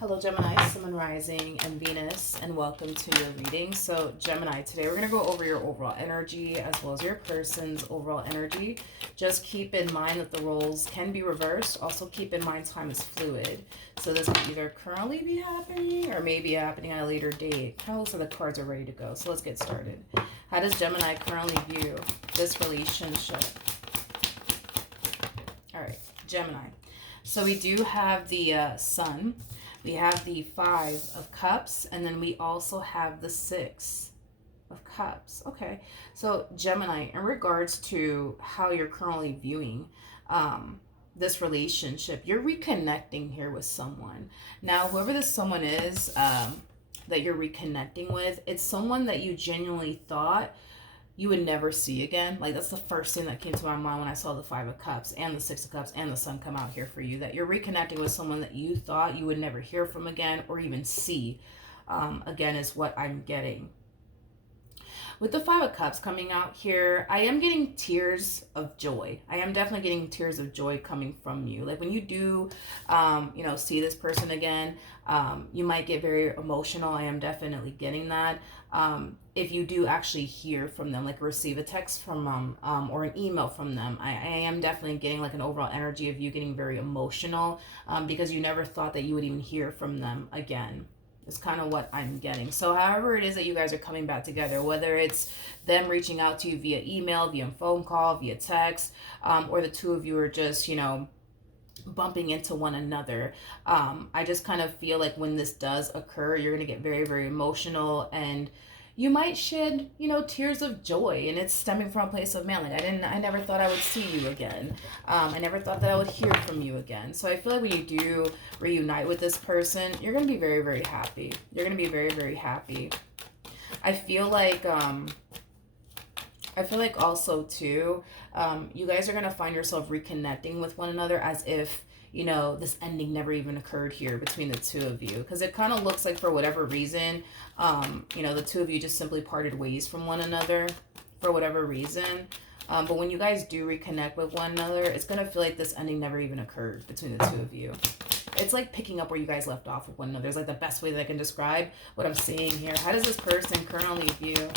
Hello Gemini, Sun, Rising, and Venus, and welcome to your reading. So Gemini, today we're going to go over your overall energy as well as your person's overall energy. Just keep in mind that the roles can be reversed. Also keep in mind time is fluid. So this could either currently be happening or maybe happening at a later date. Kind of looks like the cards are ready to go. So let's get started. How does Gemini currently view this relationship? All right, Gemini. So we do have the Sun. We have the Five of Cups, and then we also have the Six of Cups. Okay, so Gemini, in regards to how you're currently viewing this relationship, you're reconnecting here with someone. Now, whoever this someone is that you're reconnecting with, it's someone that you genuinely thought you would never see again. Like, that's the first thing that came to my mind when I saw the Five of Cups and the Six of Cups and the Sun come out here for you, that you're reconnecting with someone that you thought you would never hear from again or even see again, is what I'm getting. With the Five of Cups coming out here, I am getting tears of joy. I am definitely getting tears of joy coming from you. Like when you do, see this person again, you might get very emotional. I am definitely getting that. If you do actually hear from them, like receive a text from them or an email from them, I am definitely getting like an overall energy of you getting very emotional because you never thought that you would even hear from them again. Is kind of what I'm getting. So however it is that you guys are coming back together, whether it's them reaching out to you via email, via phone call, via text, or the two of you are just, bumping into one another. I just kind of feel like when this does occur, you're going to get very, very emotional and you might shed, tears of joy, and it's stemming from a place of, man, like I never thought I would see you again. I never thought that I would hear from you again. So I feel like when you do reunite with this person, you're going to be very, very happy. You're going to be very, very happy. I feel like also too, you guys are going to find yourself reconnecting with one another as if, this ending never even occurred here between the two of you. Because it kind of looks like for whatever reason, the two of you just simply parted ways from one another for whatever reason. But when you guys do reconnect with one another, it's going to feel like this ending never even occurred between the two of you. It's like picking up where you guys left off with one another. It's like the best way that I can describe what I'm seeing here. How does this person currently view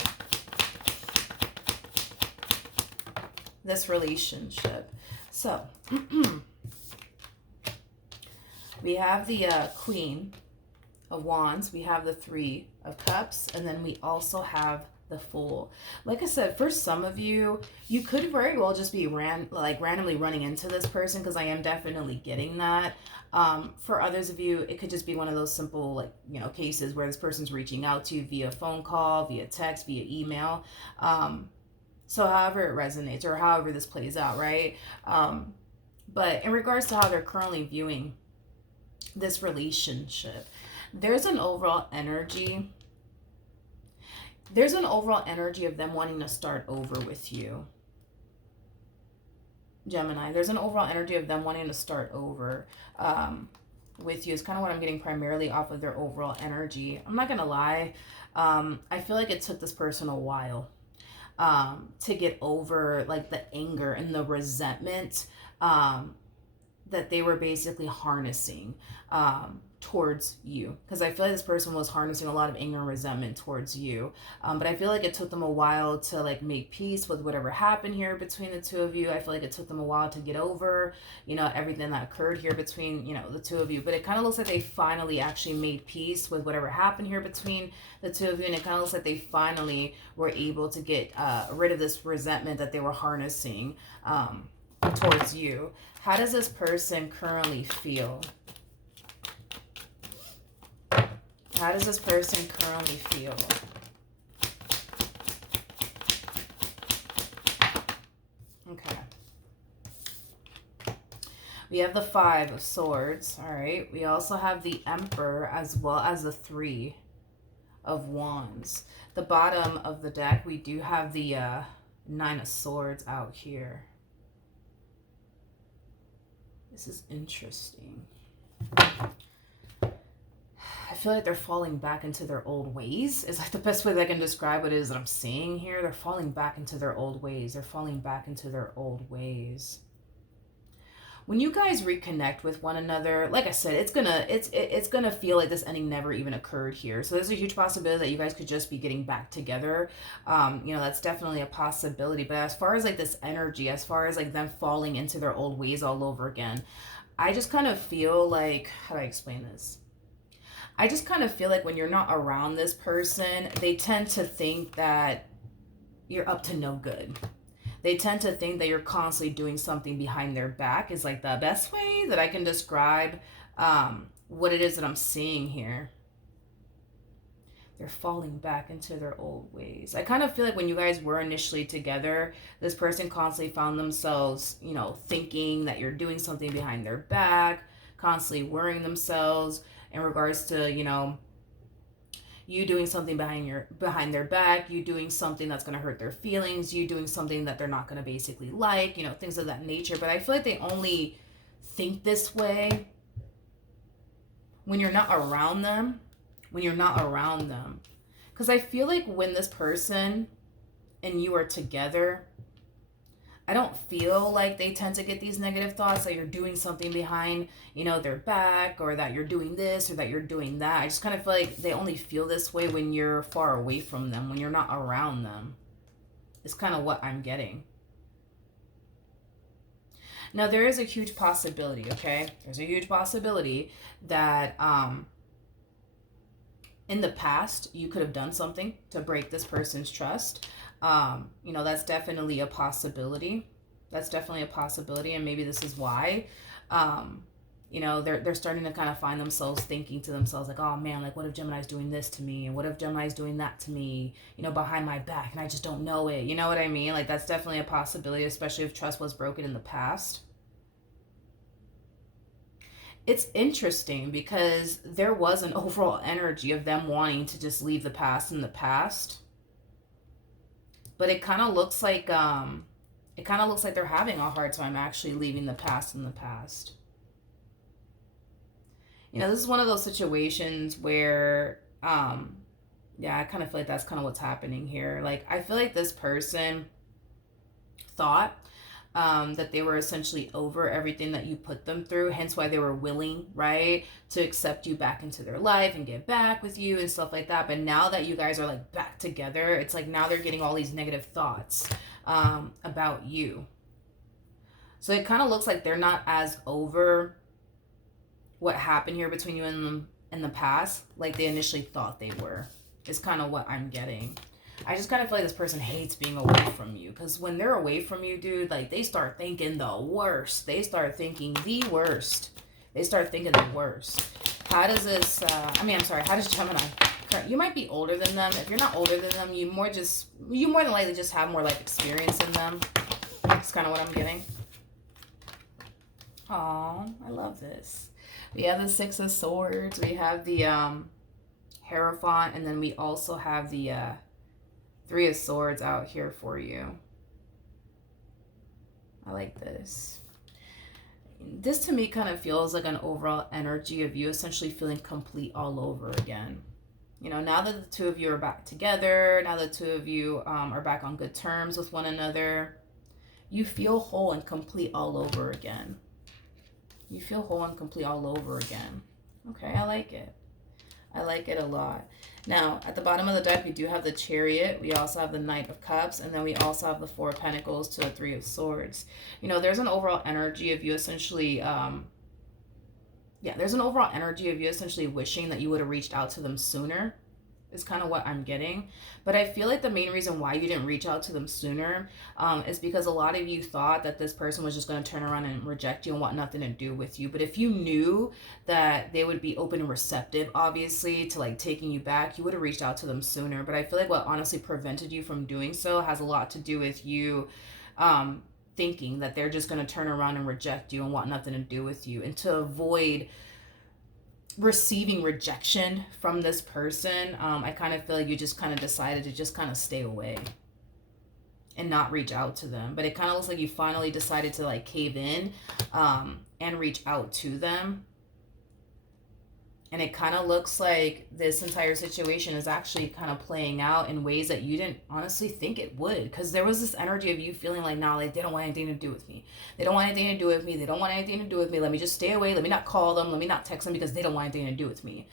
this relationship? So, we have the Queen of Wands, we have the Three of Cups, and then we also have the Fool. Like I said, for some of you, you could very well just be randomly running into this person, because I am definitely getting that. For others of you, it could just be one of those simple, cases where this person's reaching out to you via phone call, via text, via email. So however it resonates or however this plays out, right? But in regards to how they're currently viewing this relationship, there's an overall energy. There's an overall energy of them wanting to start over with you, Gemini. There's an overall energy of them wanting to start over with you. It's kind of what I'm getting primarily off of their overall energy. I'm not going to lie. I feel like it took this person a while to get over like the anger and the resentment that they were basically harnessing towards you, because I feel like this person was harnessing a lot of anger and resentment towards you, but I feel like it took them a while to like make peace with whatever happened here between the two of you. I feel like it took them a while to get over everything that occurred here between the two of you, but it kind of looks like they finally actually made peace with whatever happened here between the two of you, and it kind of looks like they finally were able to get rid of this resentment that they were harnessing towards you. How does this person currently feel? How does this person currently feel? Okay. We have the Five of Swords. All right. We also have the Emperor as well as the Three of Wands. The bottom of the deck, we do have the Nine of Swords out here. This is interesting. I feel like they're falling back into their old ways. Is like the best way that I can describe what it is that I'm seeing here. They're falling back into their old ways. They're falling back into their old ways. when you guys reconnect with one another, like I said, it's gonna feel like this ending never even occurred here. So there's a huge possibility that you guys could just be getting back together. That's definitely a possibility. But as far as like this energy, as far as like them falling into their old ways all over again, I just kind of feel like, how do I explain this? I just kind of feel like when you're not around this person, they tend to think that you're up to no good. They tend to think that you're constantly doing something behind their back, is like the best way that I can describe what it is that I'm seeing here. They're falling back into their old ways. I kind of feel like when you guys were initially together, this person constantly found themselves, thinking that you're doing something behind their back, constantly worrying themselves in regards to, you doing something behind their back, you doing something that's going to hurt their feelings, you doing something that they're not going to basically like, things of that nature. But I feel like they only think this way when you're not around them. Because I feel like when this person and you are together, I don't feel like they tend to get these negative thoughts that you're doing something behind, their back, or that you're doing this or that you're doing that. I just kind of feel like they only feel this way when you're far away from them, when you're not around them. It's kind of what I'm getting. Now, there is a huge possibility, okay? There's a huge possibility that in the past, you could have done something to break this person's trust. That's definitely a possibility. And maybe this is why, they're starting to kind of find themselves thinking to themselves like, oh man, like what if Gemini's doing this to me? And what if Gemini's doing that to me, behind my back, and I just don't know it. You know what I mean? Like that's definitely a possibility, especially if trust was broken in the past. It's interesting because there was an overall energy of them wanting to just leave the past in the past. But it kind of looks like they're having a hard time actually leaving the past in the past. This is one of those situations where I kind of feel like that's kind of what's happening here. Like I feel like this person thought that they were essentially over everything that you put them through, hence why they were willing, right, to accept you back into their life and get back with you and stuff like that. But now that you guys are like back together, it's like now they're getting all these negative thoughts about you. So it kind of looks like they're not as over what happened here between you and them in the past like they initially thought they were, is kind of what I'm getting. I just kind of feel like this person hates being away from you, because when they're away from you, dude, like they start thinking the worst. They start thinking the worst. How does this, how does Gemini, you might be older than them. If you're not older than them, you more than likely just have more life experience in them. That's kind of what I'm getting. Aw, I love this. We have the Six of Swords. We have the Hierophant, and then we also have the Three of Swords out here for you. I like this. This to me kind of feels like an overall energy of you essentially feeling complete all over again. Now that the two of you are back together, now the two of you are back on good terms with one another, you feel whole and complete all over again. Okay, I like it. I like it a lot. Now, at the bottom of the deck, we do have the Chariot. We also have the Knight of Cups. And then we also have the Four of Pentacles to the Three of Swords. There's an overall energy of you essentially, wishing that you would have reached out to them sooner, is kind of what I'm getting. But I feel like the main reason why you didn't reach out to them sooner is because a lot of you thought that this person was just going to turn around and reject you and want nothing to do with you. But if you knew that they would be open and receptive, obviously, to like taking you back, you would have reached out to them sooner. But I feel like what honestly prevented you from doing so has a lot to do with you thinking that they're just going to turn around and reject you and want nothing to do with you. And to avoid receiving rejection from this person, I kind of feel like you just kind of decided to just kind of stay away and not reach out to them. But it kind of looks like you finally decided to like cave in and reach out to them. And it kind of looks like this entire situation is actually kind of playing out in ways that you didn't honestly think it would. Because there was this energy of you feeling like, nah, like they don't want anything to do with me. They don't want anything to do with me. They don't want anything to do with me. Let me just stay away. Let me not call them. Let me not text them because they don't want anything to do with me.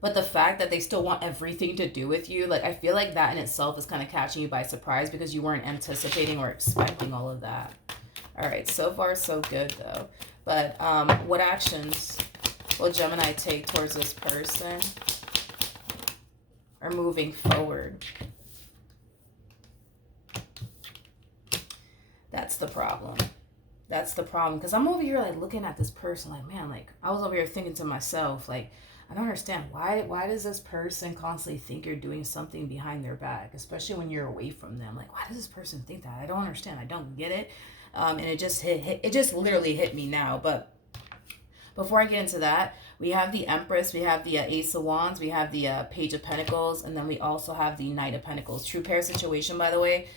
But the fact that they still want everything to do with you, like I feel like that in itself is kind of catching you by surprise because you weren't anticipating or expecting all of that. All right, so far so good though. But what actions will Gemini take towards this person or moving forward? That's the problem. That's the problem. Because I'm over here like looking at this person like, man, like I was over here thinking to myself, like, I don't understand. Why does this person constantly think you're doing something behind their back, especially when you're away from them? Like, why does this person think that? I don't understand. I don't get it. And it just it just literally hit me now. But before I get into that, we have the Empress, we have the Ace of Wands, we have the Page of Pentacles, and then we also have the Knight of Pentacles. True pair situation, by the way,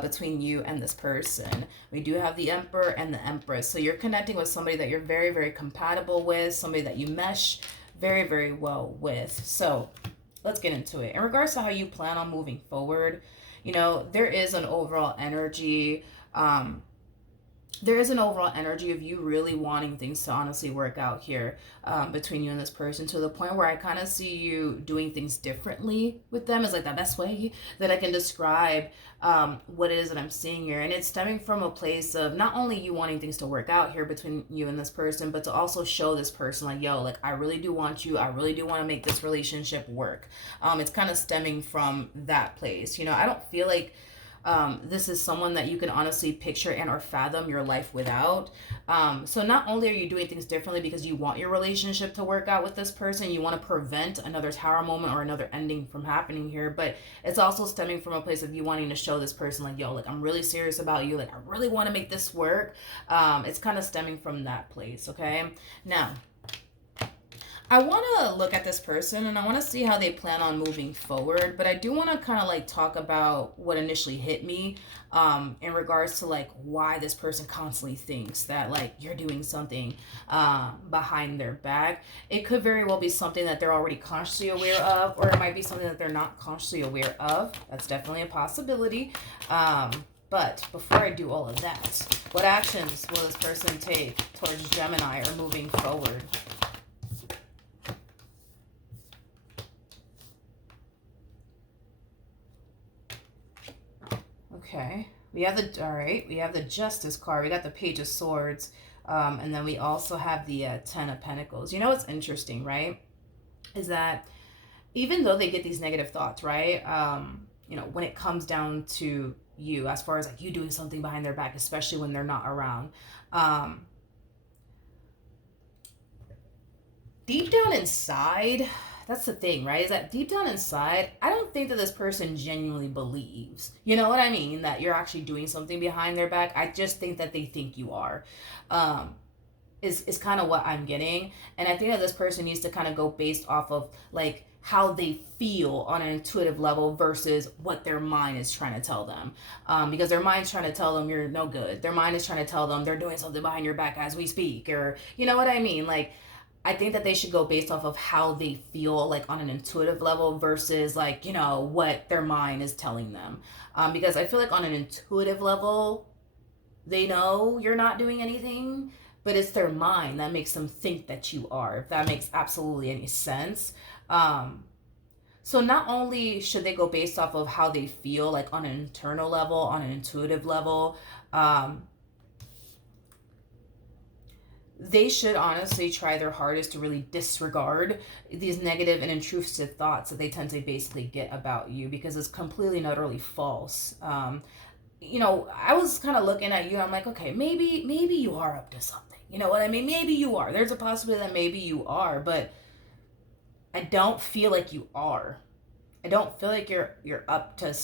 between you and this person. We do have the Emperor and the Empress. So you're connecting with somebody that you're very, very compatible with, somebody that you mesh very, very well with. So let's get into it. In regards to how you plan on moving forward, you know, there is an overall energy of you really wanting things to honestly work out here between you and this person, to the point where I kind of see you doing things differently with them is like the best way that I can describe what it is that I'm seeing here. And it's stemming from a place of not only you wanting things to work out here between you and this person, but to also show this person like, yo, like I really do want you. I really do want to make this relationship work. It's kind of stemming from that place. You know, I don't feel like this is someone that you can honestly picture and or fathom your life without. So not only are you doing things differently because you want your relationship to work out with this person, you want to prevent another tower moment or another ending from happening here, but it's also stemming from a place of you wanting to show this person like, yo, like I'm really serious about you, like I really want to make this work. It's kind of stemming from that place, okay? Now, I want to look at this person and I want to see how they plan on moving forward, but I do want to kind of like talk about what initially hit me in regards to like why this person constantly thinks that like you're doing something behind their back. It could very well be something that they're already consciously aware of, or it might be something that they're not consciously aware of. That's definitely a possibility. But before I do all of that, what actions will this person take towards Gemini or moving forward? Okay, we have the Justice card. We got the Page of Swords, and then we also have the Ten of Pentacles. You know what's interesting, right? Is that even though they get these negative thoughts, right? You know, when it comes down to you, as far as like you doing something behind their back, especially when they're not around, deep down inside, that's the thing, right? Is that deep down inside, I don't think that this person genuinely believes, you know what I mean, that you're actually doing something behind their back. I just think that they think you are. Is kind of what I'm getting. And I think that this person needs to kind of go based off of like how they feel on an intuitive level versus what their mind is trying to tell them. Because their mind's trying to tell them you're no good. Their mind is trying to tell them they're doing something behind your back as we speak, or you know what I mean? Like, I think that they should go based off of how they feel like on an intuitive level versus like, you know, what their mind is telling them. Because I feel like on an intuitive level, they know you're not doing anything, but it's their mind that makes them think that you are, if that makes absolutely any sense. So not only should they go based off of how they feel like on an internal level, on an intuitive level, they should honestly try their hardest to really disregard these negative and intrusive thoughts that they tend to basically get about you, because it's completely and utterly false. You know, I was kind of looking at you and I'm like, okay, maybe you are up to something. You know what I mean? Maybe you are. There's a possibility that maybe you are, but I don't feel like you are. I don't feel like you're up to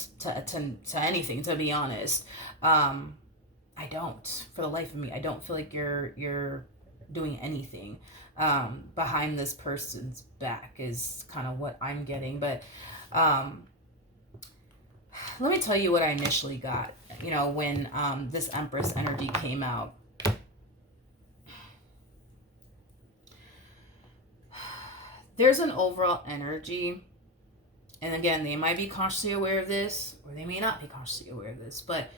anything, to be honest. I don't. For the life of me, I don't feel like you're doing anything behind this person's back is kind of what I'm getting. But let me tell you what I initially got, you know, when this Empress energy came out. there's an overall energy, and again, they might be consciously aware of this, or they may not be consciously aware of this, but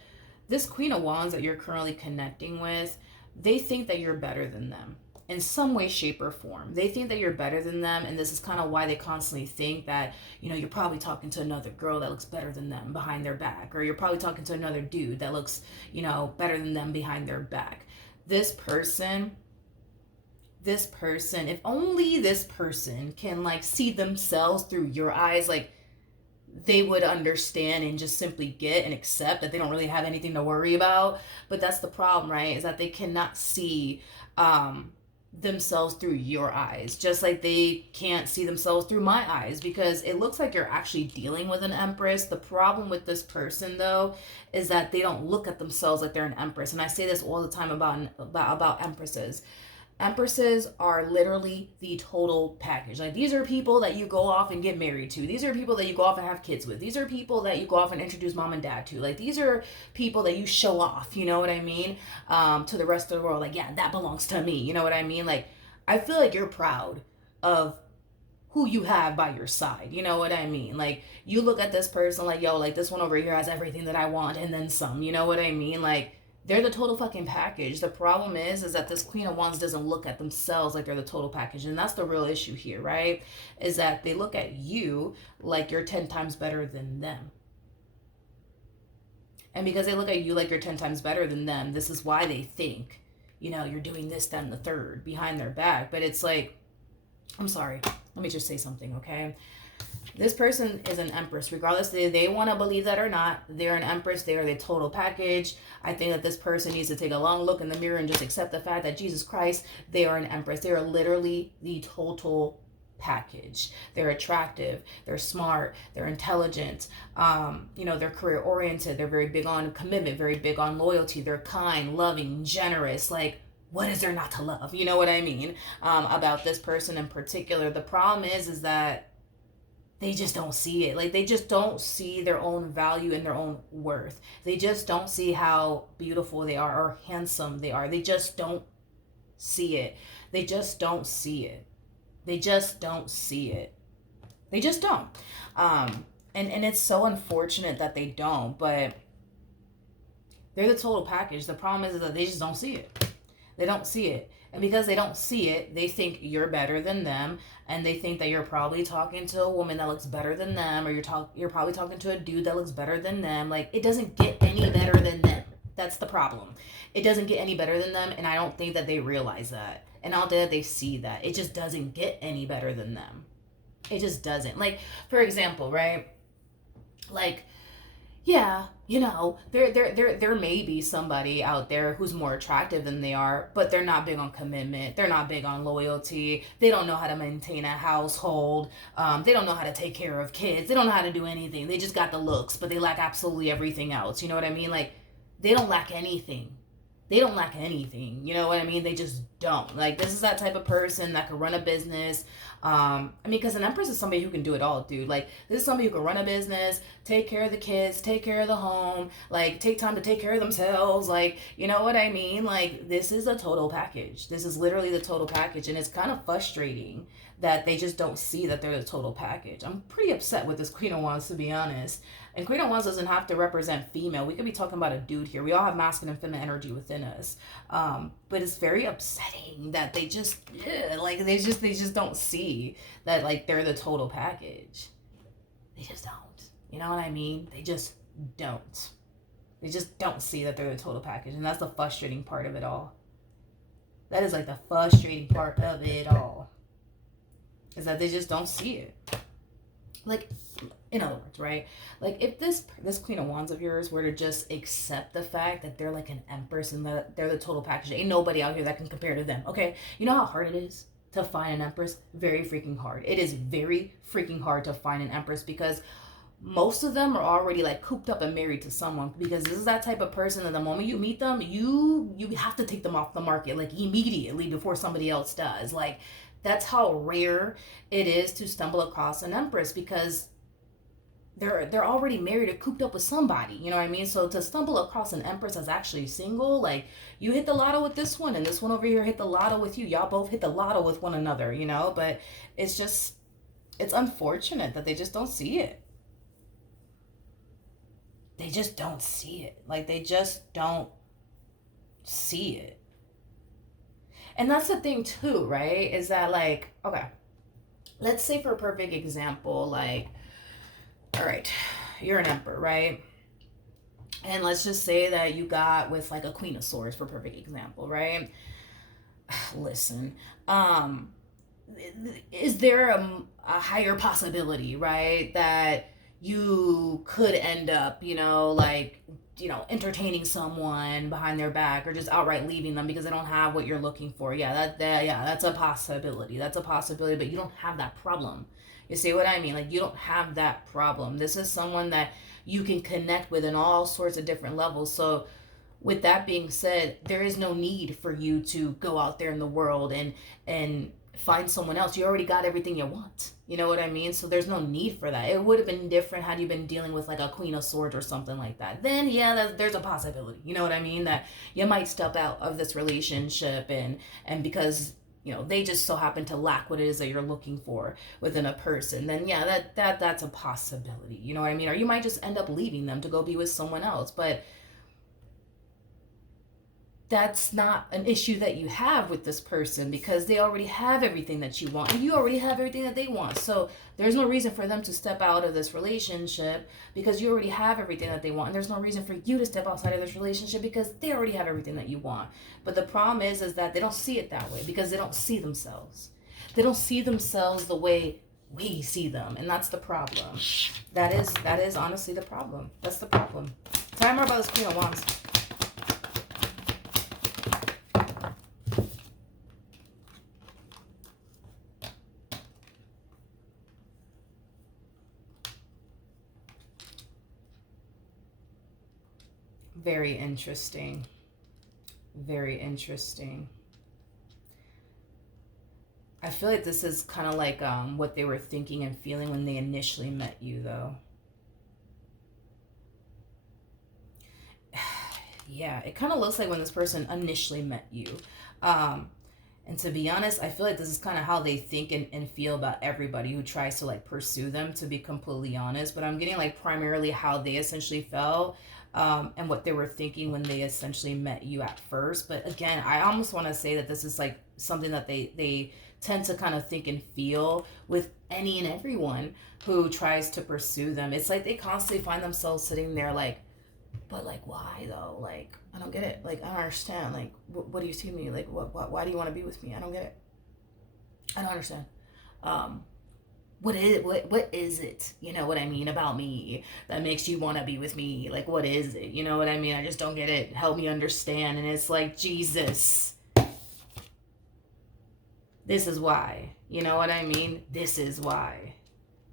this Queen of Wands that you're currently connecting with, they think that you're better than them in some way, shape, or form. They think that you're better than them, and this is kind of why they constantly think that, you know, you're probably talking to another girl that looks better than them behind their back, or you're probably talking to another dude that looks, you know, better than them behind their back. This person, if only this person can like see themselves through your eyes, like they would understand and just simply get and accept that they don't really have anything to worry about. But that's the problem, right? Is that they cannot see themselves through your eyes, just like they can't see themselves through my eyes, because it looks like you're actually dealing with an empress. The problem with this person, though, is that they don't look at themselves like they're an empress. And I say this all the time about empresses. Empresses are literally the total package. Like, these are people that you go off and get married to. These are people that you go off and have kids with. These are people that you go off and introduce mom and dad to. Like, these are people that you show off, you know what I mean, to the rest of the world. Like, yeah, that belongs to me, you know what I mean? Like, I feel like you're proud of who you have by your side, you know what I mean? Like, you look at this person like, yo, like, this one over here has everything that I want and then some, you know what I mean? Like, they're the total fucking package. The problem is that this Queen of Wands doesn't look at themselves like they're the total package. And that's the real issue here, right? Is that they look at you like you're 10 times better than them. And because they look at you like you're 10 times better than them, this is why they think, you know, you're doing this, that, and the third behind their back. But it's like, I'm sorry. Let me just say something, okay? This person is an empress, regardless they want to believe that or not. They're an empress. They are the total package. I think that this person needs to take a long look in the mirror and just accept the fact that Jesus Christ, they are an empress. They are literally the total package. They're attractive. They're smart. They're intelligent. You know, they're career oriented. They're very big on commitment, very big on loyalty. They're kind, loving, generous. Like, what is there not to love? You know what I mean? About this person in particular. The problem is that they just don't see it. Like, they just don't see their own value and their own worth. They just don't see how beautiful they are or handsome they are. They just don't see it. They just don't see it. They just don't see it. They just don't. And it's so unfortunate that they don't, but they're the total package. The problem is that they just don't see it. They don't see it. And because they don't see it, they think you're better than them, and they think that you're probably talking to a woman that looks better than them, or you're probably talking to a dude that looks better than them. Like, it doesn't get any better than them. That's the problem. It doesn't get any better than them, and I don't think that they realize that. And I don't think that they see that. It just doesn't get any better than them. It just doesn't. Like, for example, right? Like, yeah, you know, there may be somebody out there who's more attractive than they are, but they're not big on commitment. They're not big on loyalty. They don't know how to maintain a household. They don't know how to take care of kids. They don't know how to do anything. They just got the looks, but they lack absolutely everything else. You know what I mean? Like, they don't lack anything. They don't lack anything. You know what I mean? They just don't. Like, this is that type of person that could run a business. I mean, because an empress is somebody who can do it all, dude. Like, this is somebody who can run a business, take care of the kids, take care of the home, like, take time to take care of themselves. Like, you know what I mean? Like, this is a total package. This is literally the total package. And it's kind of frustrating that they just don't see that they're the total package. I'm pretty upset with this Queen of Wands, to be honest. And Queen of Wands doesn't have to represent female. We could be talking about a dude here. We all have masculine and feminine energy within us. But it's very upsetting that they just, they just don't see that, like, they're the total package. They just don't. You know what I mean? They just don't. They just don't see that they're the total package. And that's the frustrating part of it all. That is, like, the frustrating part of it all. Is that they just don't see it. Like, in other words, right? Like, if this Queen of Wands of yours were to just accept the fact that they're like an empress and that they're the total package, ain't nobody out here that can compare to them, okay? You know how hard it is to find an empress? Very freaking hard. It is very freaking hard to find an empress, because most of them are already, like, cooped up and married to someone, because this is that type of person that the moment you meet them, you have to take them off the market, like, immediately before somebody else does. Like, that's how rare it is to stumble across an empress, because they're already married or cooped up with somebody, you know what I mean? So to stumble across an empress that's actually single, like, you hit the lotto with this one and this one over here hit the lotto with you. Y'all both hit the lotto with one another, you know? But it's just, it's unfortunate that they just don't see it. They just don't see it. Like, they just don't see it. And that's the thing too, right? Is that, like, okay, let's say for a perfect example, like, all right, you're an emperor, right? And let's just say that you got with like a queen of swords for perfect example, right? Listen, um, is there a higher possibility, right, that you could end up, like, entertaining someone behind their back or just outright leaving them because they don't have what you're looking for? Yeah, yeah, that's a possibility. That's a possibility, but you don't have that problem. You see what I mean? Like, you don't have that problem. This is someone that you can connect with in all sorts of different levels. So with that being said, there is no need for you to go out there in the world and find someone else. You already got everything you want. You know what I mean? So there's no need for that. It would have been different had you been dealing with like a queen of swords or something like that. Then yeah, there's a possibility. You know what I mean? That you might step out of this relationship and because they just so happen to lack what it is that you're looking for within a person, then yeah, that's a possibility. You know what I mean? Or you might just end up leaving them to go be with someone else. But that's not an issue that you have with this person because they already have everything that you want and you already have everything that they want. So there's no reason for them to step out of this relationship because you already have everything that they want. And there's no reason for you to step outside of this relationship because they already have everything that you want. But the problem is that they don't see it that way because they don't see themselves. They don't see themselves the way we see them. And that's the problem. That is honestly the problem. That's the problem. Tell me more about this Queen of Wands. Very interesting. Very interesting. I feel like this is kind of like what they were thinking and feeling when they initially met you, though. Yeah, it kind of looks like when this person initially met you. And to be honest, I feel like this is kind of how they think and feel about everybody who tries to like pursue them, to be completely honest. But I'm getting like primarily how they essentially felt and what they were thinking when they essentially met you at first. But again, I almost want to say that this is like something that they tend to kind of think and feel with any and everyone who tries to pursue them. It's like they constantly find themselves sitting there like, but like, why though? Like, I don't get it. Like, I don't understand. Like, what do you see me? Like, why do you want to be with me? I don't get it. I don't understand. What is it? You know what I mean about me that makes you want to be with me? Like, what is it? You know what I mean? I just don't get it. Help me understand. And it's like, Jesus, this is why. You know what I mean? This is why.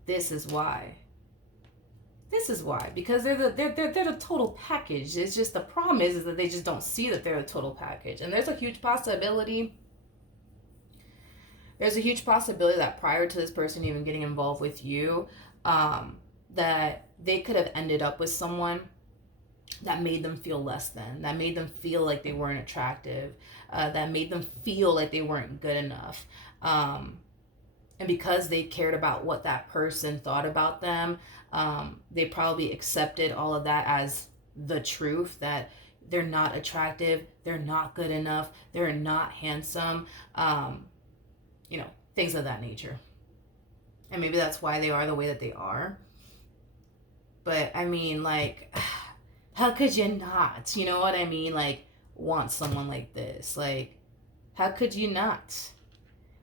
This is why. This is why, because they're the total package. It's just the problem is that they just don't see that they're a total package. And there's a huge possibility. There's a huge possibility that prior to this person even getting involved with you, that they could have ended up with someone that made them feel less than, that made them feel like they weren't attractive, that made them feel like they weren't good enough. And because they cared about what that person thought about them, they probably accepted all of that as the truth, that they're not attractive, they're not good enough, they're not handsome, things of that nature. And maybe that's why they are the way that they are. But I mean, like, how could you not, you know what I mean? Like, want someone like this? Like, how could you not?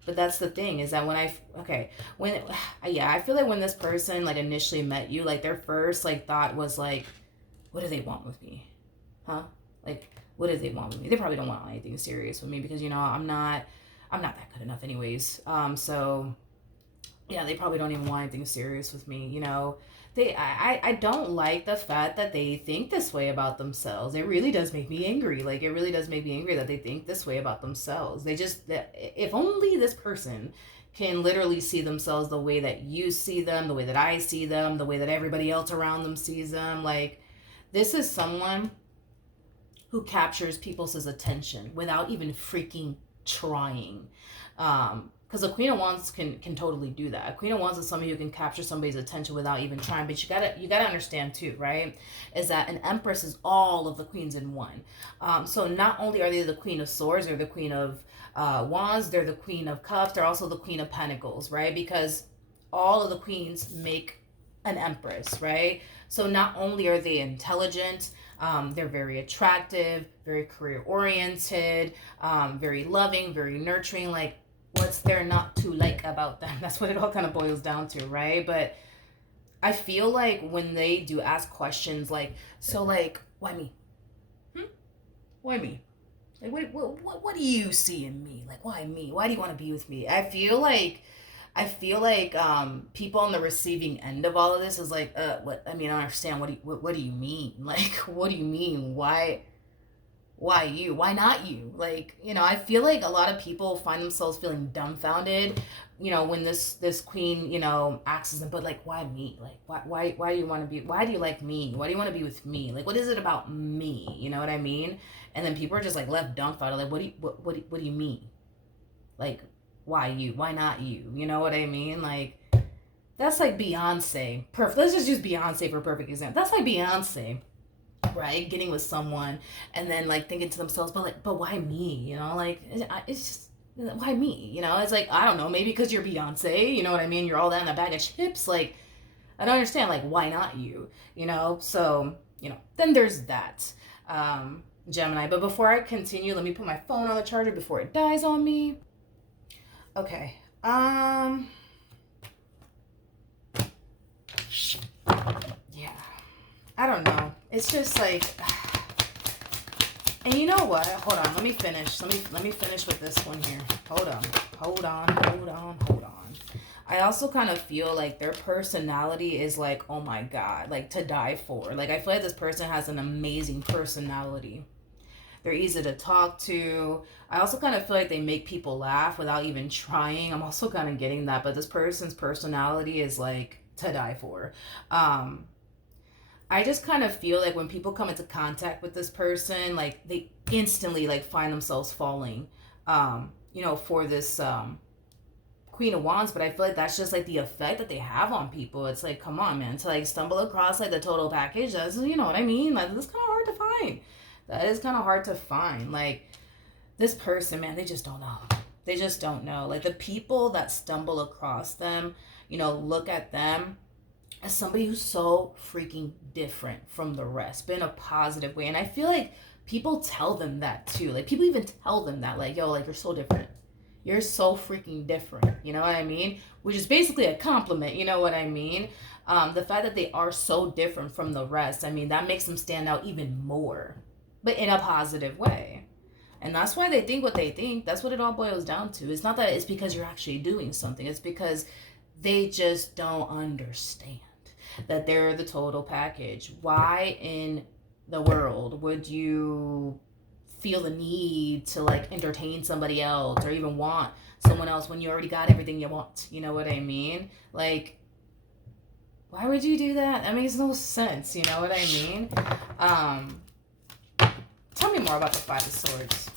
But that's the thing, is that I feel like when this person like initially met you, like their first like thought was like, what do they want with me? Huh? Like, what do they want with me? They probably don't want anything serious with me because I'm not that good enough anyways. So yeah, they probably don't even want anything serious with me, you know. I don't like the fact that they think this way about themselves. It really does make me angry. Like, it really does make me angry that they think this way about themselves. They just, that if only this person can literally see themselves the way that you see them, the way that I see them, the way that everybody else around them sees them. Like, this is someone who captures people's attention without even freaking trying. Because a Queen of Wands can totally do that. A Queen of Wands is somebody who can capture somebody's attention without even trying. But you gotta understand too, right? Is that an Empress is all of the queens in one. So not only are they the Queen of Swords, they're the Queen of Wands, they're the Queen of Cups, they're also the Queen of Pentacles, right? Because all of the queens make an Empress, right? So not only are they intelligent, they're very attractive, very career oriented, very loving, very nurturing. Like, what's there not to like about them? That's what it all kind of boils down to, right? But I feel like when they do ask questions like, so like, why me? Why me? Like, what do you see in me? Like, why me? Why do you want to be with me? I feel like people on the receiving end of all of this is like, what? I mean, I don't understand. What do you mean? Like, what do you mean? Why you? Why not you? Like, you know, I feel like a lot of people find themselves feeling dumbfounded, you know, when this queen, you know, asks them, but like, why me? Like, why do you want to be? Why do you like me? Why do you want to be with me? Like, what is it about me? You know what I mean? And then people are just like left dumbfounded, like, what do you mean? Like, why you? Why not you? You know what I mean? Like, that's like Beyonce. Perfect. Let's just use Beyonce for a perfect example. That's like Beyonce, right? Getting with someone and then like thinking to themselves, but why me? You know, like it's just why me? You know, it's like, I don't know, maybe because you're Beyonce. You know what I mean? You're all that in a bag of chips. Like, I don't understand. Like, why not you? You know, so you know, then there's that. Gemini. But before I continue, let me put my phone on the charger before it dies on me. Okay. Yeah. I don't know. It's just like, and you know what? Hold on. Let me finish. Let me finish with this one here. Hold on. Hold on. Hold on. Hold on. I also kind of feel like their personality is like, oh my God, like to die for. Like, I feel like this person has an amazing personality. They're easy to talk to. I also kind of feel like they make people laugh without even trying. I'm also kind of getting that, but this person's personality is like to die for. Um, I just kind of feel like when people come into contact with this person, like they instantly like find themselves falling, you know, for this Queen of Wands. But I feel like that's just like the effect that they have on people. It's like, come on, man, to like stumble across like the total package. That's, you know what I mean? Like, that's kind of hard to find. That is kind of hard to find. Like, this person, man, they just don't know. They just don't know. Like, the people that stumble across them, you know, look at them as somebody who's so freaking different from the rest, but in a positive way. And I feel like people tell them that too. Like, people even tell them that, like, yo, like, you're so different. You're so freaking different. You know what I mean? Which is basically a compliment. You know what I mean? The fact that they are so different from the rest, I mean, that makes them stand out even more, but in a positive way. And that's why they think what they think. That's what it all boils down to. It's not that it's because you're actually doing something. It's because they just don't understand that they're the total package. Why in the world would you feel the need to like entertain somebody else or even want someone else when you already got everything you want? You know what I mean? Like, why would you do that? That makes no sense. You know what I mean? Tell me more about the Five of Swords.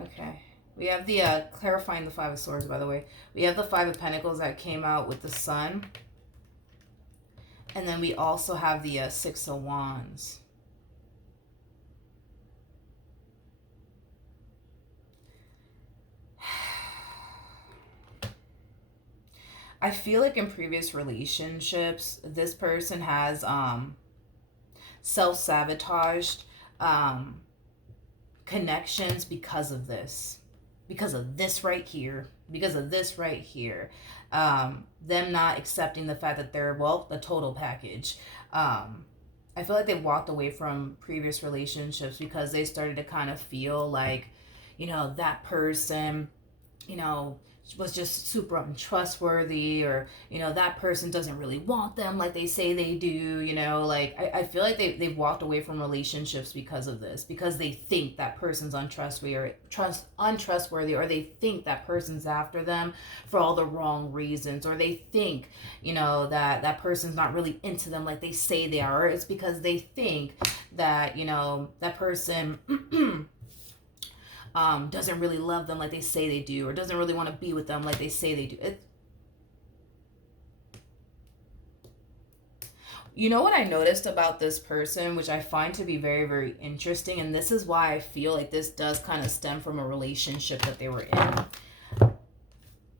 Okay. We have the, clarifying the Five of Swords, by the way. We have the Five of Pentacles that came out with the Sun. And then we also have the Six of Wands. I feel like in previous relationships, this person has self-sabotaged connections because of this, because of this right here, because of this right here. Them not accepting the fact that they're, well, the total package. I feel like they walked away from previous relationships because they started to kind of feel like, that person, was just super untrustworthy, or that person doesn't really want them like they say they do. Like I feel like they've walked away from relationships because of this, because they think that person's untrustworthy, or they think that person's after them for all the wrong reasons, or they think that person's not really into them like they say they are. Or it's because they think that that person doesn't really love them like they say they do, or doesn't really want to be with them like they say they do. What I noticed about this person, which I find to be very, very interesting, and this is why I feel like this does kind of stem from a relationship that they were in.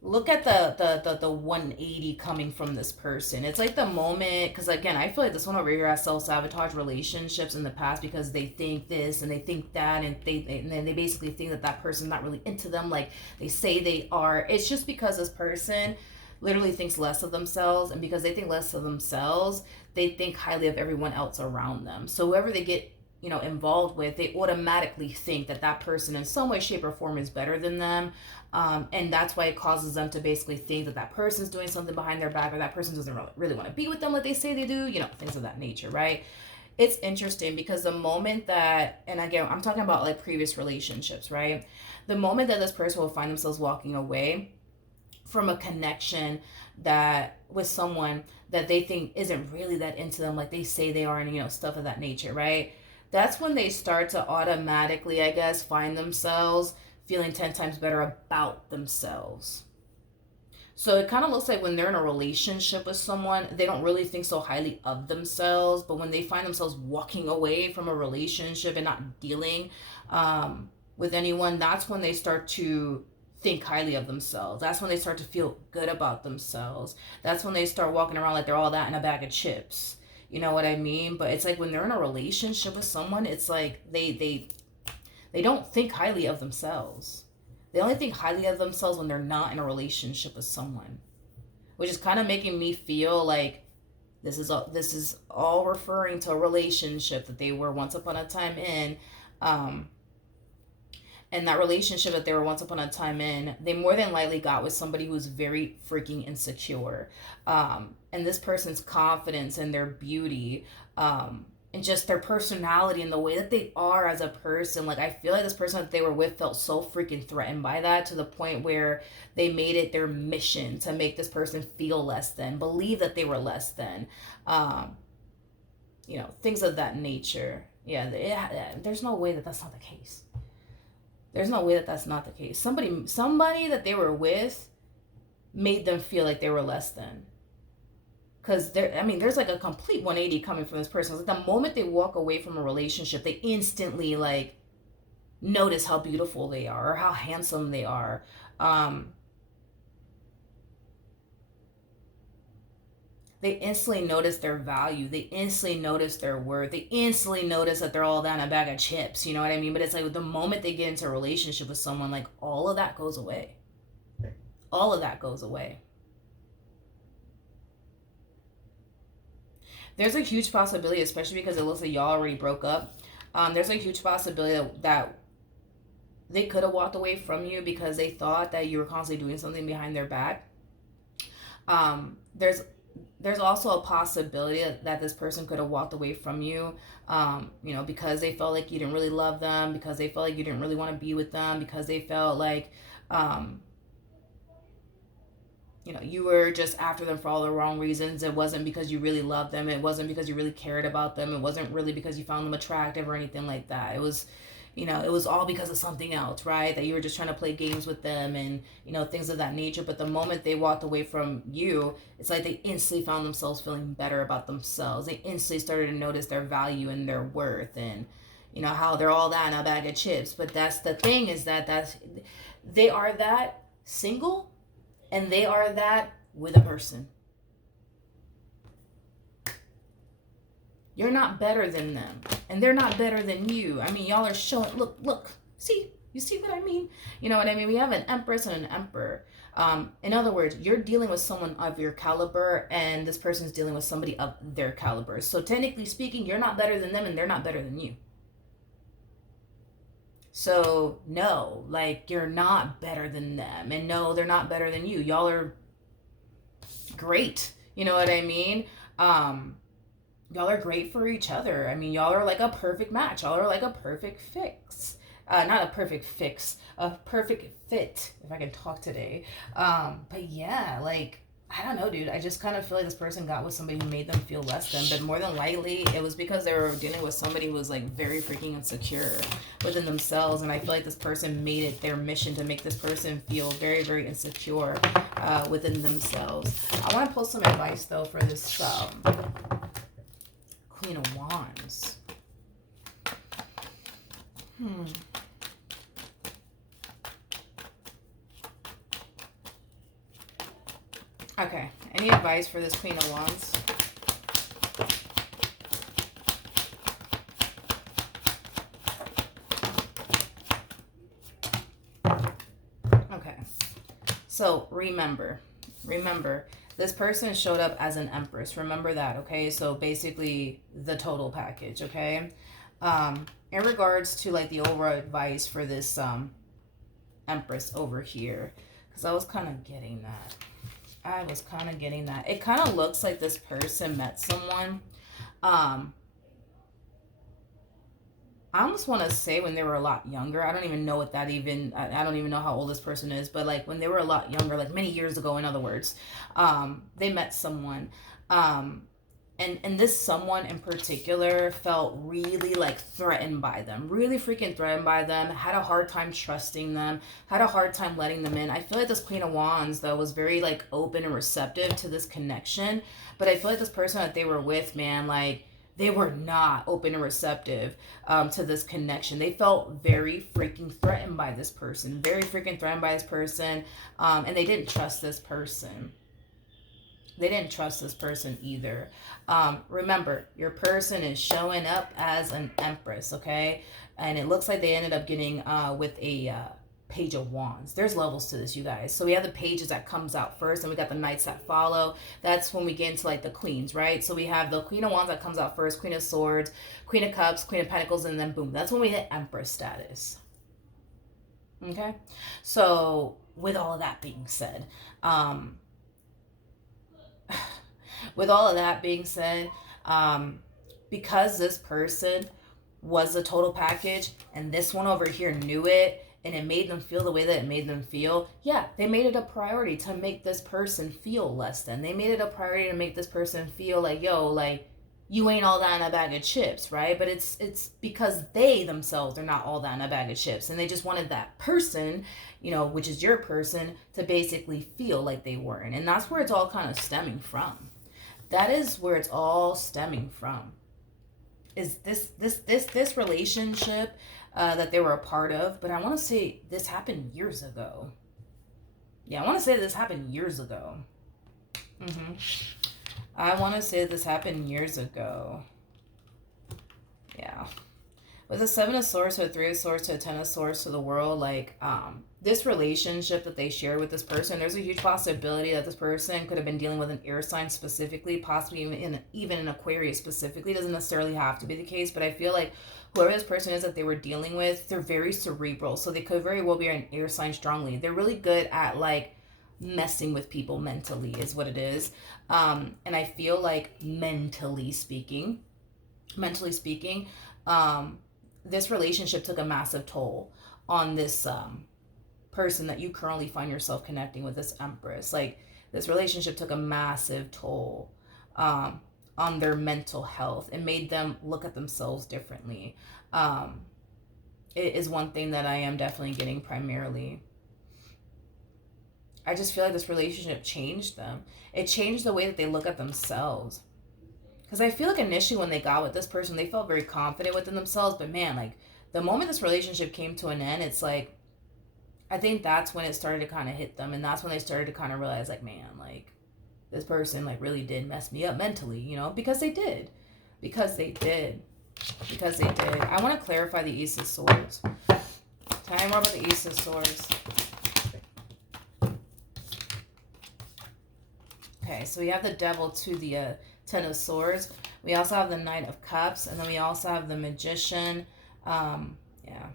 Look at the 180 coming from this person. It's like the moment, because again, I feel like this one over here has self-sabotage relationships in the past because they think this and they think that, and then they basically think that person's not really into them like they say they are. It's just because this person literally thinks less of themselves, and because they think less of themselves, they think highly of everyone else around them. So whoever they get involved with, they automatically think that person in some way, shape, or form is better than them. And that's why it causes them to basically think that person's doing something behind their back, or that person doesn't really want to be with them like they say they do, things of that nature, right? It's interesting because the moment that, and again, I'm talking about like previous relationships, right? The moment that this person will find themselves walking away from a connection that with someone that they think isn't really that into them like they say they are, and stuff of that nature, right? That's when they start to automatically, I guess, find themselves feeling 10 times better about themselves. So it kind of looks like when they're in a relationship with someone, they don't really think so highly of themselves. But when they find themselves walking away from a relationship and not dealing with anyone, that's when they start to think highly of themselves. That's when they start to feel good about themselves. That's when they start walking around like they're all that in a bag of chips. You know what I mean? But it's like when they're in a relationship with someone, it's like they don't think highly of themselves. They only think highly of themselves when they're not in a relationship with someone, which is kind of making me feel like this is all referring to a relationship that they were once upon a time in. And that relationship that they were once upon a time in, they more than likely got with somebody who's very freaking insecure. And this person's confidence and their beauty, and just their personality and the way that they are as a person. Like, I feel like this person that they were with felt so freaking threatened by that, to the point where they made it their mission to make this person feel less than, believe that they were less than, things of that nature. Yeah, there's no way that that's not the case. There's no way that that's not the case. Somebody that they were with made them feel like they were less than. Because there's like a complete 180 coming from this person. It's like the moment they walk away from a relationship, they instantly like notice how beautiful they are or how handsome they are. They instantly notice their value. They instantly notice their worth. They instantly notice that they're all down a bag of chips. You know what I mean? But it's like the moment they get into a relationship with someone, like all of that goes away. All of that goes away. There's a huge possibility, especially because it looks like y'all already broke up. There's a huge possibility that they could have walked away from you because they thought that you were constantly doing something behind their back. There's also a possibility that this person could have walked away from you, because they felt like you didn't really love them, because they felt like you didn't really want to be with them, because they felt like, you were just after them for all the wrong reasons. It wasn't because you really loved them. It wasn't because you really cared about them. It wasn't really because you found them attractive or anything like that. It was, it was all because of something else, right? That you were just trying to play games with them and, things of that nature. But the moment they walked away from you, it's like they instantly found themselves feeling better about themselves. They instantly started to notice their value and their worth, and, how they're all that in a bag of chips. But that's the thing, is that they are that single, and they are that with a person. You're not better than them, and they're not better than you. Y'all are showing, look, see, You see what I mean? You know what I mean? We have an empress and an emperor. In other words, you're dealing with someone of your caliber, and this person's dealing with somebody of their caliber. So technically speaking, you're not better than them, and they're not better than you. So no, like, you're not better than them, and no, they're not better than you. Y'all are great. You know what I mean? Y'all are great for each other. I mean, y'all are like a perfect match. Y'all are like a perfect fix. Not a perfect fix, a perfect fit, if I can talk today. But yeah, like, I don't know, dude. I just kind of feel like this person got with somebody who made them feel less than, but more than likely, it was because they were dealing with somebody who was like very freaking insecure within themselves. And I feel like this person made it their mission to make this person feel very, very insecure within themselves. I want to pull some advice though for this Queen of Wands. Okay, any advice for this Queen of Wands? Okay, so remember, this person showed up as an empress. Remember that, okay? So basically the total package, okay? In regards to like the overall advice for this empress over here, because I was kind of getting that. It kind of looks like this person met someone. I almost want to say when they were a lot younger. I don't even know what that even, I don't even know how old this person is, but like when they were a lot younger, like many years ago, in other words, they met someone. And this someone in particular felt really like threatened by them, really freaking threatened by them, had a hard time trusting them, had a hard time letting them in. I feel like this Queen of Wands though was very like open and receptive to this connection, but I feel like this person that they were with, man, like they were not open and receptive to this connection. They felt very freaking threatened by this person, and they didn't trust this person. They didn't trust this person either. Remember, your person is showing up as an empress, okay? And it looks like they ended up getting with a Page of Wands. There's levels to this, you guys. So we have the pages that comes out first, and we got the knights that follow. That's when we get into like the queens, right? So we have the Queen of Wands that comes out first, Queen of Swords, Queen of Cups, Queen of Pentacles, and then boom, that's when we hit Empress status. Okay? So with all of that being said, because this person was the total package and this one over here knew it and it made them feel the way that it made them feel, yeah, they made it a priority to make this person feel less than. They made it a priority to make this person feel like, yo, like, you ain't all that in a bag of chips, right? But it's because they themselves are not all that in a bag of chips, and they just wanted that person, you know, which is your person, to basically feel like they weren't. And that's where it's all kind of stemming from. That is where it's all stemming from. Is this relationship that they were a part of? But I want to say this happened years ago. Yeah, I want to say this happened years ago. I want to say this happened years ago. Yeah. With a 7 of Swords to a 3 of Swords to a 10 of Swords to the world, like, this relationship that they shared with this person, there's a huge possibility that this person could have been dealing with an air sign specifically, possibly even an Aquarius specifically. It doesn't necessarily have to be the case, but I feel like whoever this person is that they were dealing with, they're very cerebral, so they could very well be an air sign strongly. They're really good at, like, messing with people mentally is what it is. And I feel like mentally speaking, this relationship took a massive toll on this person that you currently find yourself connecting with, this Empress. Like, this relationship took a massive toll on their mental health and made them look at themselves differently. It is one thing that I am definitely getting primarily. I just feel like this relationship changed them. It changed the way that they look at themselves. Because I feel like initially when they got with this person, they felt very confident within themselves. But man, like, the moment this relationship came to an end, it's like, I think that's when it started to kind of hit them. And that's when they started to kind of realize, like, man, like, this person, like, really did mess me up mentally, you know? Because they did. I want to clarify the Ace of Swords. Tell me more about the Ace of Swords. Okay, so we have the Devil to the Ten of Swords. We also have the Knight of Cups, and then we also have the Magician. Yeah,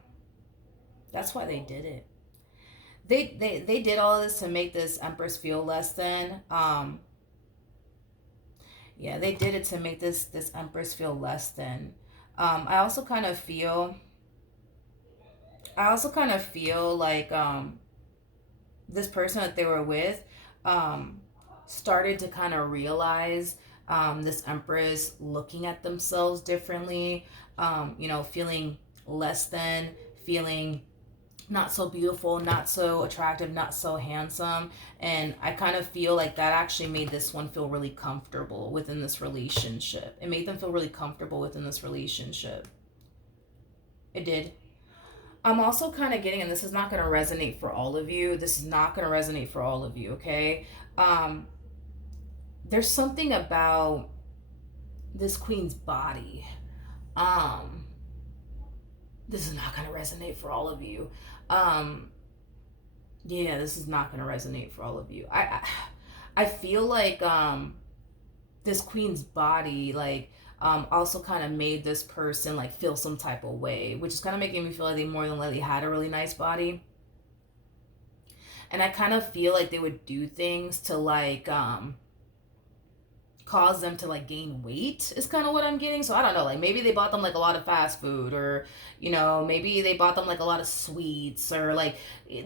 that's why they did it. They did all this to make this Empress feel less than. Yeah, they did it to make this Empress feel less than. I also kind of feel. I also kind of feel like this person that they were with um, started to kind of realize this Empress looking at themselves differently, feeling less than, feeling not so beautiful, not so attractive, not so handsome. And I kind of feel like that actually made this one feel really comfortable within this relationship. It made them feel really comfortable within this relationship. It did. I'm also kind of getting, and this is not going to resonate for all of you. This is not going to resonate for all of you, okay? Um, there's something about this queen's body. Um, this is not going to resonate for all of you. Um, yeah, this is not going to resonate for all of you. I feel like this queen's body, like, also kind of made this person like feel some type of way, which is kind of making me feel like they more than likely had a really nice body. And I kind of feel like they would do things to like cause them to like gain weight is kind of what I'm getting. So I don't know, like maybe they bought them like a lot of fast food, or maybe they bought them like a lot of sweets, or like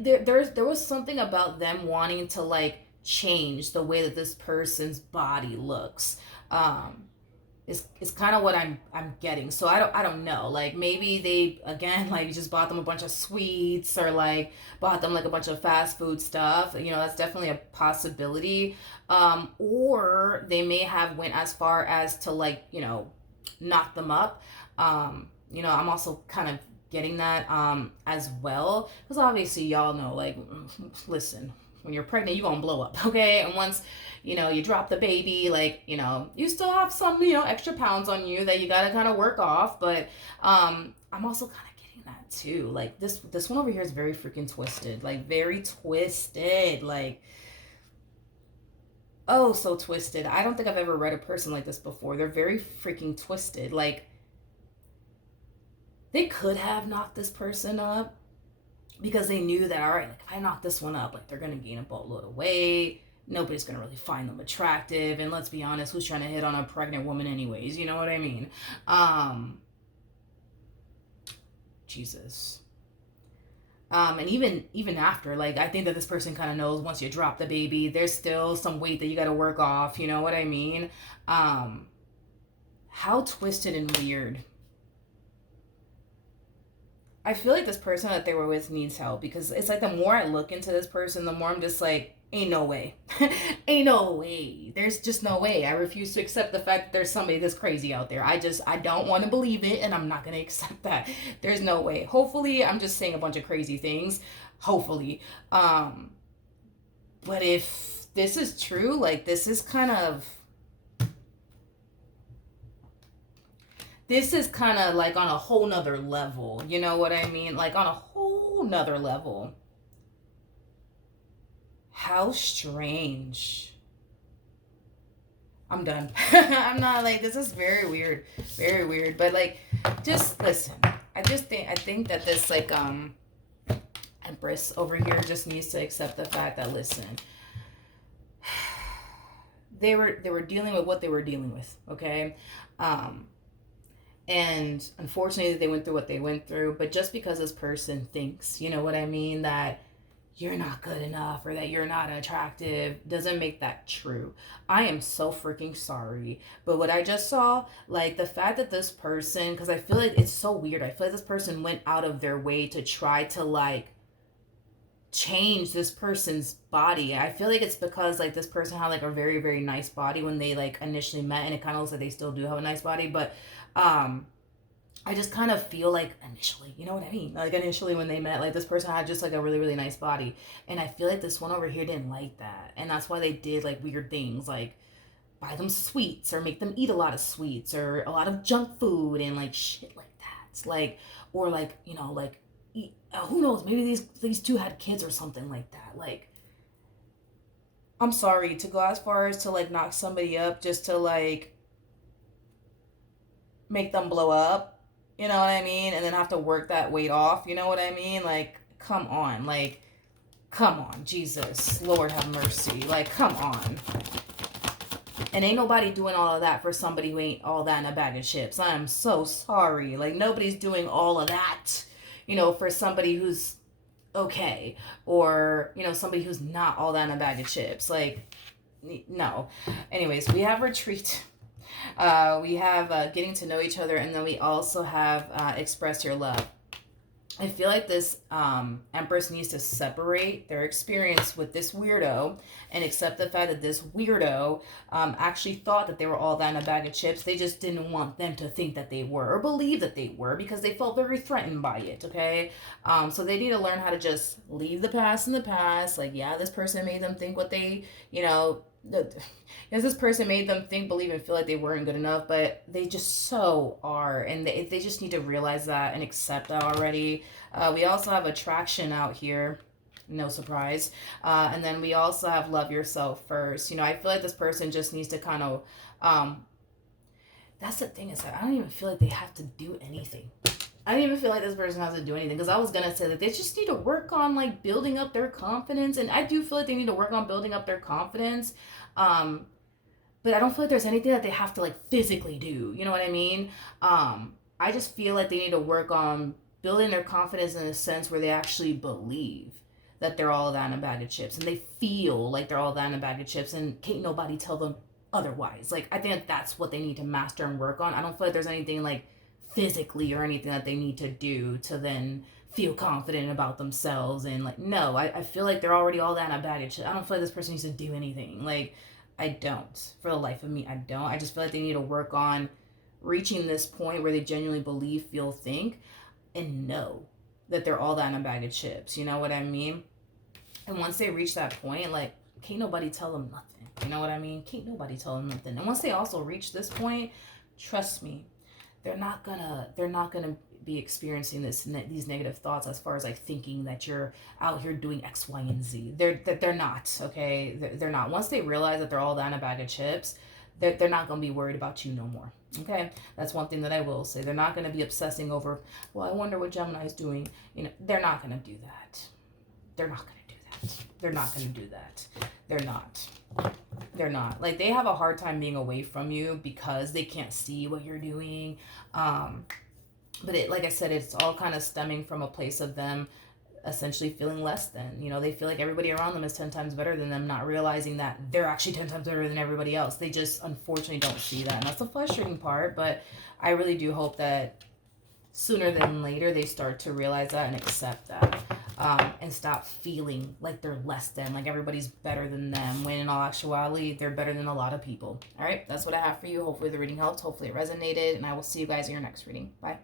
there was something about them wanting to like change the way that this person's body looks. Is kind of what I'm getting. So I don't know. Like maybe they again like just bought them a bunch of sweets, or like bought them like a bunch of fast food stuff. That's definitely a possibility. Or they may have went as far as to like knock them up. I'm also kind of getting that as well, because obviously y'all know, like, listen, when you're pregnant, you're gonna blow up, okay? And once you drop the baby, like, you still have some extra pounds on you that you gotta kind of work off. But I'm also kind of getting that too. Like this one over here is very freaking twisted, like very twisted, like, oh, so twisted. I don't think I've ever read a person like this before. They're very freaking twisted. Like, they could have knocked this person up because they knew that, all right, like if I knock this one up, like they're gonna gain a boatload of weight. Nobody's gonna really find them attractive, and let's be honest, who's trying to hit on a pregnant woman anyways? You know what I mean? Jesus. And even after, like, I think that this person kind of knows once you drop the baby, there's still some weight that you got to work off. You know what I mean? How twisted and weird. I feel like this person that they were with needs help, because it's like the more I look into this person, the more I'm just like, ain't no way. Ain't no way. There's just no way. I refuse to accept the fact that there's somebody this crazy out there. I don't want to believe it, and I'm not going to accept that. There's no way. Hopefully, I'm just saying a bunch of crazy things. Hopefully. But if this is true, like, this is kind of like on a whole nother level. You know what I mean? Like on a whole nother level. How strange. I'm done. I'm not, like, this is very weird. Very weird. But like, just listen. I think that this like Empress over here just needs to accept the fact that, listen, they were dealing with what they were dealing with, okay? And unfortunately they went through what they went through, but just because this person thinks, you know what I mean, that you're not good enough or that you're not attractive doesn't make that true. I am so freaking sorry. But what I just saw, like the fact that this person, because I feel like it's so weird. I feel like this person went out of their way to try to like change this person's body. I feel like it's because like this person had like a very, very nice body when they like initially met, and it kind of looks like they still do have a nice body. But I just kind of feel like initially, you know what I mean? Like initially when they met, like this person had just like a really, really nice body. And I feel like this one over here didn't like that. And that's why they did like weird things, like buy them sweets or make them eat a lot of sweets or a lot of junk food and like shit like that. It's like, or like, like who knows, maybe these two had kids or something like that. Like, I'm sorry, to go as far as to like knock somebody up just to like make them blow up, you know what I mean? And then have to work that weight off, you know what I mean? Like, come on. Like, come on, Jesus. Lord have mercy. Like, come on. And ain't nobody doing all of that for somebody who ain't all that in a bag of chips. I am so sorry. Like, nobody's doing all of that, you know, for somebody who's okay. Or, you know, somebody who's not all that in a bag of chips. Like, no. Anyways, we have retreat. We have getting to know each other. And then we also have express your love. I feel like this Empress needs to separate their experience with this weirdo and accept the fact that this weirdo actually thought that they were all that in a bag of chips. They just didn't want them to think that they were or believe that they were because they felt very threatened by it, okay? So they need to learn how to just leave the past in the past. Like, yeah, this person made them think what they, you know, yes, this person made them think, believe, and feel like they weren't good enough, but they just so are. And they just need to realize that and accept that already. We also have attraction out here. No surprise. And then we also have love yourself first. You know, I feel like this person just needs to kind of, that's the thing is that I don't even feel like they have to do anything. I don't even feel like this person has to do anything because I was going to say that they just need to work on like building up their confidence. And I do feel like they need to work on building up their confidence. But I don't feel like there's anything that they have to like physically do. You know what I mean? I just feel like they need to work on building their confidence in a sense where they actually believe that they're all that in a bag of chips and they feel like they're all that in a bag of chips and can't nobody tell them otherwise. Like, I think that that's what they need to master and work on. I don't feel like there's anything like physically or anything that they need to do to then feel confident about themselves. And like, no, I feel like they're already all that in a bag of chips. I don't feel like this person needs to do anything. Like, I don't. For the life of me, I don't. I just feel like they need to work on reaching this point where they genuinely believe, feel, think, and know that they're all that in a bag of chips. You know what I mean? And once they reach that point, like, can't nobody tell them nothing. You know what I mean? Can't nobody tell them nothing. And once they also reach this point, trust me, they're not gonna be experiencing these negative thoughts as far as like thinking that you're out here doing X, Y, and Z. They're not, okay? They're not. Once they realize that they're all that in a bag of chips, they're not gonna be worried about you no more. Okay, that's one thing that I will say. They're not gonna be obsessing over, well, I wonder what Gemini's doing. You know, they're not gonna do that. They're not gonna do that. They're not gonna do that. They're not. They're not. Like, they have a hard time being away from you because they can't see what you're doing. But it, like I said, it's all kind of stemming from a place of them essentially feeling less than. You know, they feel like everybody around them is 10 times better than them, not realizing that they're actually 10 times better than everybody else. They just unfortunately don't see that. And that's the frustrating part. But I really do hope that sooner than later they start to realize that and accept that. And stop feeling like they're less than, like everybody's better than them, when in all actuality, they're better than a lot of people. All right, that's what I have for you. Hopefully the reading helped. Hopefully it resonated. And I will see you guys in your next reading. Bye.